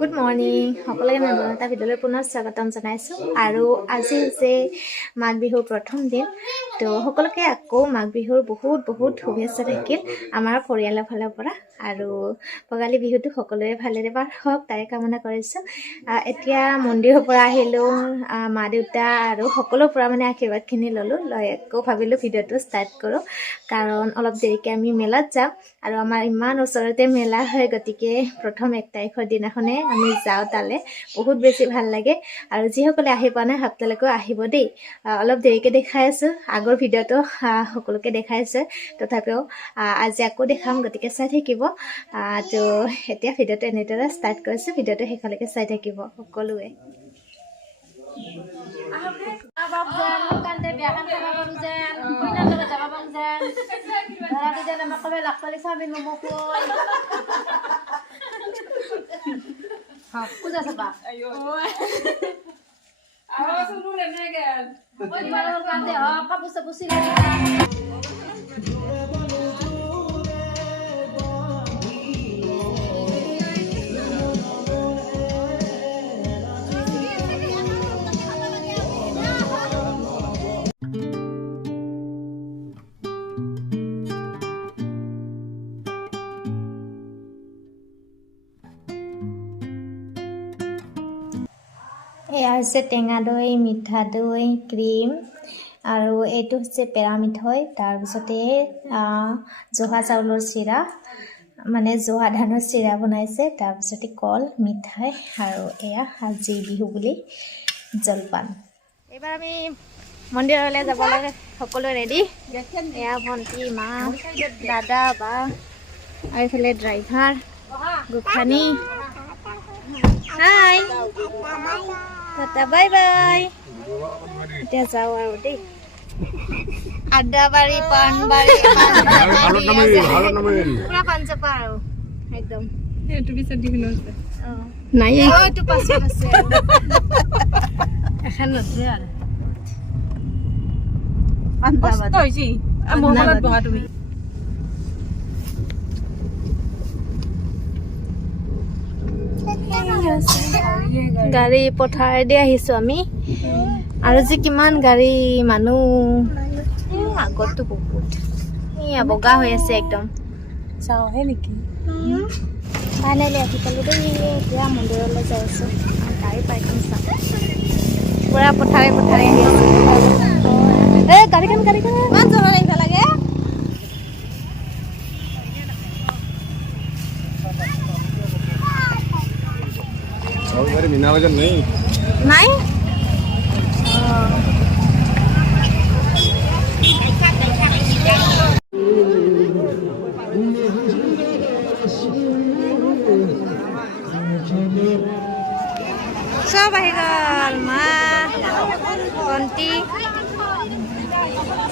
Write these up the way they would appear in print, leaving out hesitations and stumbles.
Good morning সকলোকে নতুন এটা ভিডিঅ'লৈ পুনৰ স্বাগতম জনাইছোঁ আৰু আজি হৈছে মাঘ বিহুৰ প্ৰথম দিন তো সকলোকে আকৌ মাঘ বিহুৰ বহুত বহুত শুভেচ্ছা থাকিল আমাৰ পৰিয়ালৰ ফালৰ পৰা আৰু ভোগালী বিহুটো সকলোৰে ভালেৰে পাৰ হওক তাৰে কামনা কৰিছোঁ। এতিয়া মন্দিৰৰ পৰা আহিলোঁ, মা দেউতা আৰু সকলোৰ পৰা মানে আশীৰ্বাদখিনি ল'লোঁ, লৈ আকৌ ভাবিলোঁ ভিডিঅ'টো ষ্টাৰ্ট কৰোঁ কাৰণ অলপ দেৰিকৈ আমি মেলাত যাম আৰু আমাৰ ইমান ওচৰতে মেলা হয়, গতিকে প্ৰথম 1 তাৰিখৰ দিনাখনে আমি যাওঁ তালে। বহুত বেছি ভাল লাগে আৰু যিসকলে আহি পোৱা নাই আপোনালোকেও আহিব দেই। অলপ দেৰিকৈ দেখাই আছোঁ, আগৰ ভিডিঅ'টো সকলোকে দেখাইছোঁ, তথাপিও আজি আকৌ দেখাম, গতিকে চাই থাকিব। তো এতিয়া ভিডিঅ'টো এনেদৰে ষ্টাৰ্ট কৰিছোঁ, ভিডিঅ'টো শেষলৈকে চাই থাকিব সকলোৱে। Kuda sabah. Ayo. Awas dulu kan. Oh, di mana kan deh? Kamu sebusin kita. এয়া হৈছে টেঙা দৈ, মিঠা দৈ, ক্ৰীম আৰু এইটো হৈছে পেৰা মিঠৈ, তাৰপিছতে জহা চাউলৰ চিৰা মানে জহা ধানৰ চিৰা বনাইছে, তাৰপিছতে কল, মিঠাই আৰু এয়া আজি বিহু বুলি জলপান। এইবাৰ আমি মন্দিৰলৈ যাবলৈ সকলো ৰেডি। এয়া ভণ্টি, মা, দাদা, বা আৰু এইফালে ড্ৰাইভাৰ গোসানী। হাই টাটা, বাই বাই। এতিয়া যাওঁ আৰু দেই। আদাবাৰী, পাণবাৰী, পুৰা পাঞ্জাপা আৰু একদম নাই, এইটো পাছত আছে এখন নতুন আৰু বহা তুমি। গাড়ী পথাৰেদি আহিছোঁ আমি আৰু যে কিমান গাড়ী মানুহ, আগততো বহুত বগা হৈ আছে একদম। চাওঁহে নেকি? ফাইনেলি আহি পালোঁ দেই। এতিয়া মন্দিৰলৈ যাই আছোঁ, গাড়ী পাৰ্কিং চাওঁ, পুৰা পথাৰে পথাৰে আহি আছোঁ। এই গাড়ীখন ইমান জোৰত আহিব লাগে। मीना बाजार नहीं नहीं सब आहि गल मा भन्टी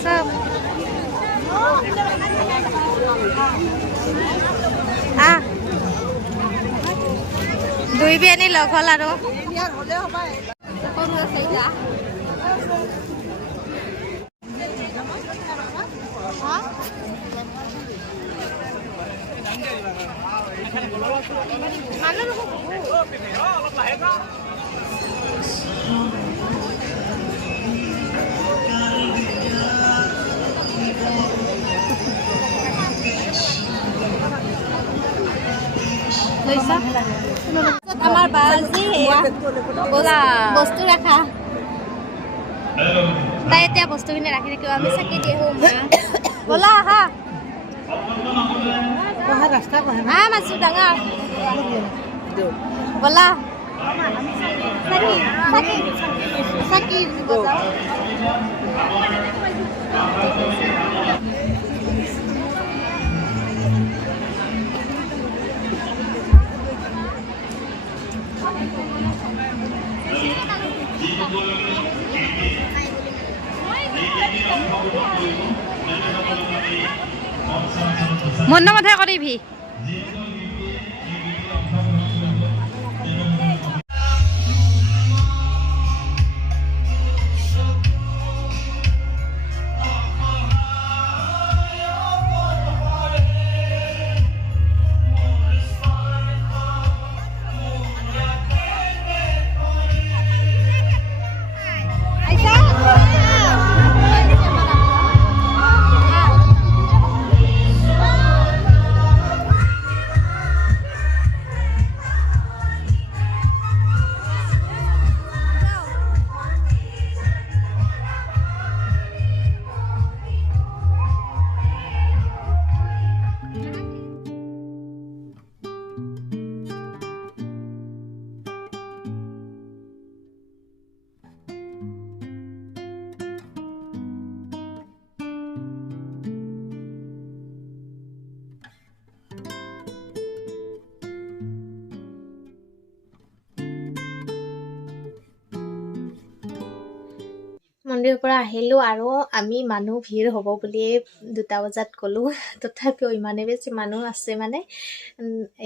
सब দুই বিয়ানী লগ হ'ল আৰু আমাৰ বাজি বস্তু ৰাখা তাই এতিয়া বস্তুখিনি ৰাখি থাকিব, আমি চাকি দি আহোঁ। ব'লা আহা ৰাস্তা মাছো ডাঙৰ ব'লা চাকি বজাওঁ। মন মতে কৰিবি। মন্দিৰৰ পৰা আহিলোঁ আৰু আমি মানুহ ভিৰ হ'ব বুলিয়ে 2টা বজাত গ'লোঁ। তথাপিও ইমানেই বেছি মানুহ আছে মানে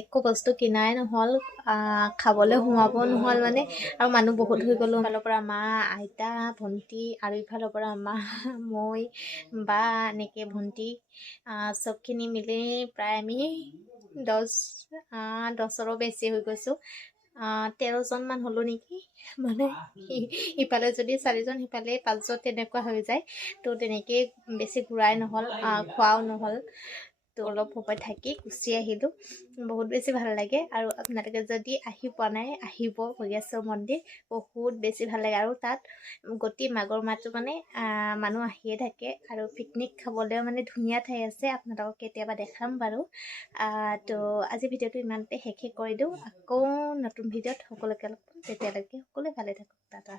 একো বস্তু কিনাই নহ'ল, খাবলৈ সোমাব নহ'ল মানে, আৰু মানুহ বহুত হৈ গ'লোঁ। ইফালৰ পৰা মা, আইতা, ভণ্টি আৰু ইফালৰ পৰা মা, মই, বা এনেকৈ ভণ্টি চবখিনি মিলি প্ৰায় আমি 10ৰো বেছি হৈ গৈছোঁ। 13জনমান হ'লোঁ নেকি, মানে ইফালে যদি 4জন সিফালে 5জন তেনেকুৱা হৈ যায়। তো তেনেকেই বেছি ঘূৰাই নহ'ল, খোৱাও নহ'ল। তো অলপ সময় থাকি গুচি আহিলোঁ। বহুত বেছি ভাল লাগে, আৰু আপোনালোকে যদি আহি পোৱা নাই আহিব। ভগেশ্বৰ মন্দিৰ বহুত বেছি ভাল লাগে, আৰু তাত গোটেই মাঘৰ মাহটো মানে মানুহ আহিয়ে থাকে, আৰু পিকনিক খাবলৈও মানে ধুনীয়া ঠাই আছে। আপোনালোকক কেতিয়াবা দেখাম বাৰু। তো আজি ভিডিঅ'টো ইমানতে শেষে কৰি দিওঁ। আকৌ নতুন ভিডিঅ'ত সকলোকে লগ পাম, তেতিয়ালৈকে সকলোৱে ভালে থাকক। টাটা।